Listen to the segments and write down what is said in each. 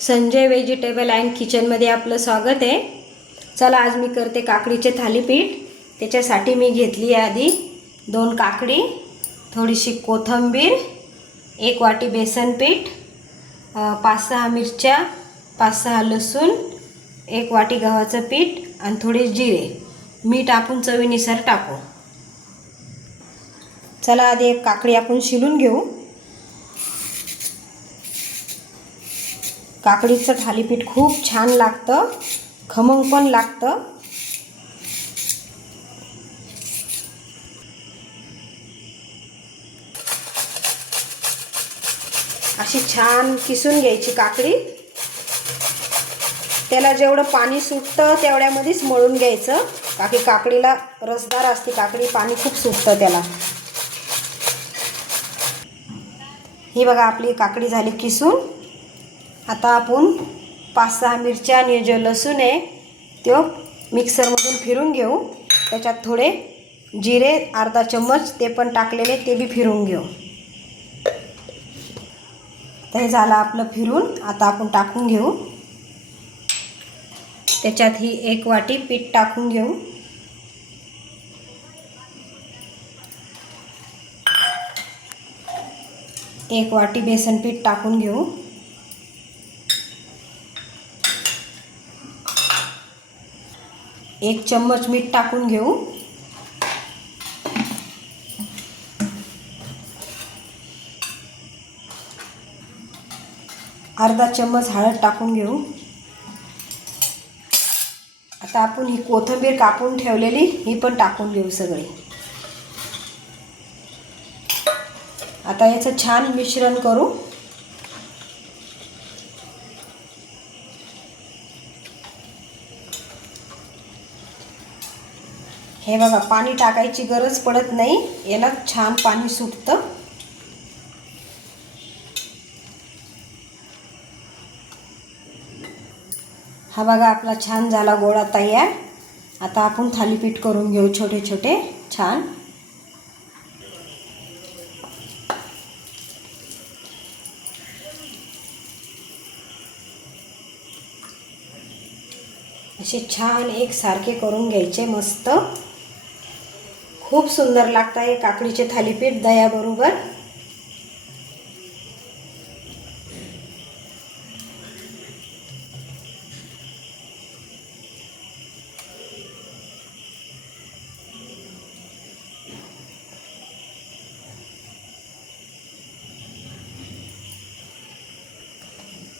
Sanjay vegetable and किचनमध्ये आपलं स्वागत आहे. चला आज मी करते काकडीचे थालीपीठ. त्याच्यासाठी मी घेतली आहे आधी दोन काकडी थोडीशी कोथिंबीर एक वाटी बेसन पीठ पाच सहा मिरच्या पाच सहा लसूण एक वाटी गव्हाचं पीठ आणि थोडे जिरे. मीठ आपण चवीनुसार टाकू. चला आधी एक काकडी आपण शिलून घेऊ. काकडीचं थालीपीठ खूप छान लागतं. खमंग पण लागतं. अशी छान किसून घ्यायची काकडी. त्याला जेवढं पाणी सुटतं तेवढ्यामध्येच मळून घ्यायचं. बाकी काकडीला रसदार असते काकडी पाणी खूप सुटतं त्याला. ही बघा आपली काकडी झाली किसून. आता आपण पाच सहा मिरच्या आणि जो लसूण आहे तो मिक्सरमधून फिरून घेऊ. त्याच्यात थोडे जिरे अर्धा चम्मच ते पण टाकलेले ते बी फिरून घेऊ. तर हे झालं आपलं फिरून. आता आपण टाकून घेऊ. त्याच्यात ही एक वाटी पीठ टाकून घेऊ. एक वाटी बेसन पीठ टाकून घेऊ. एक चम्मच मीठ टाकून घेऊ. अर्धा चम्मच हळद टाकून घेऊ. आता आपण ही कोथिंबीर कापून ठेवलेली ही पण टाकून घेऊ सगळी. आता याचं छान मिश्रण करू. हे बघा पाणी टाकायची गरज पडत नाही. याला छान पाणी सुटतं. हा बघा आपला छान झाला गोळा तयार. आता आपण थालीपीठ करून घेऊ छोटे छोटे. छान. असे छान एक सारखे करून घ्यायचे मस्त. खूप सुंदर लागतं आहे काकडीचे थालीपीठ दह्याबरोबर.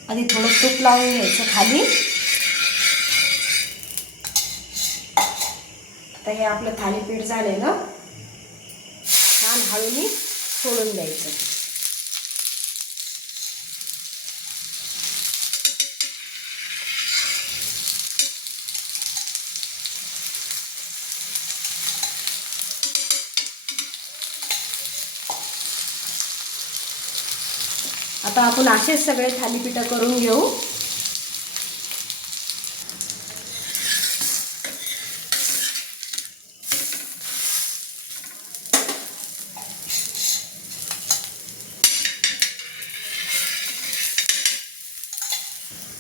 आधी थोडं तूप लावून घ्यायचं खाली. आता हे आपलं थालीपीठ झालेलं छान हळूनी सोडून द्यायचं. आता आपण असेच सगळे थालीपीठं करून घेऊ.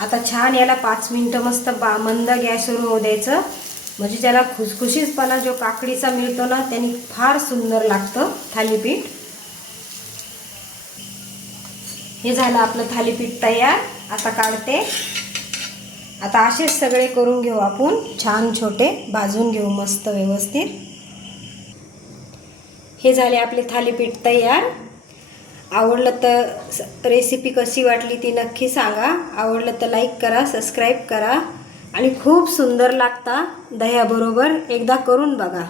आता छान याला पाच मिनटं मस्त बा मंद गॅसवर होऊ द्यायचं म्हणजे त्याला खुसखुशीतपणा जो काकडीचा मिळतो ना त्यांनी फार सुंदर लागतं थालीपीठ. हे झालं आपलं थालीपीठ तयार. आता काढते. आता असेच सगळे करून घेऊ आपण. छान छोटे भाजून घेऊ मस्त व्यवस्थित. हे झाले आपले थालीपीठ तयार. आवडलं तर रेसिपी कशी वाटली ती नक्की सांगा. आवडलं तर लाईक करा सबस्क्राईब करा. आणि खूप सुंदर लागता दह्याबरोबर एकदा करून बघा.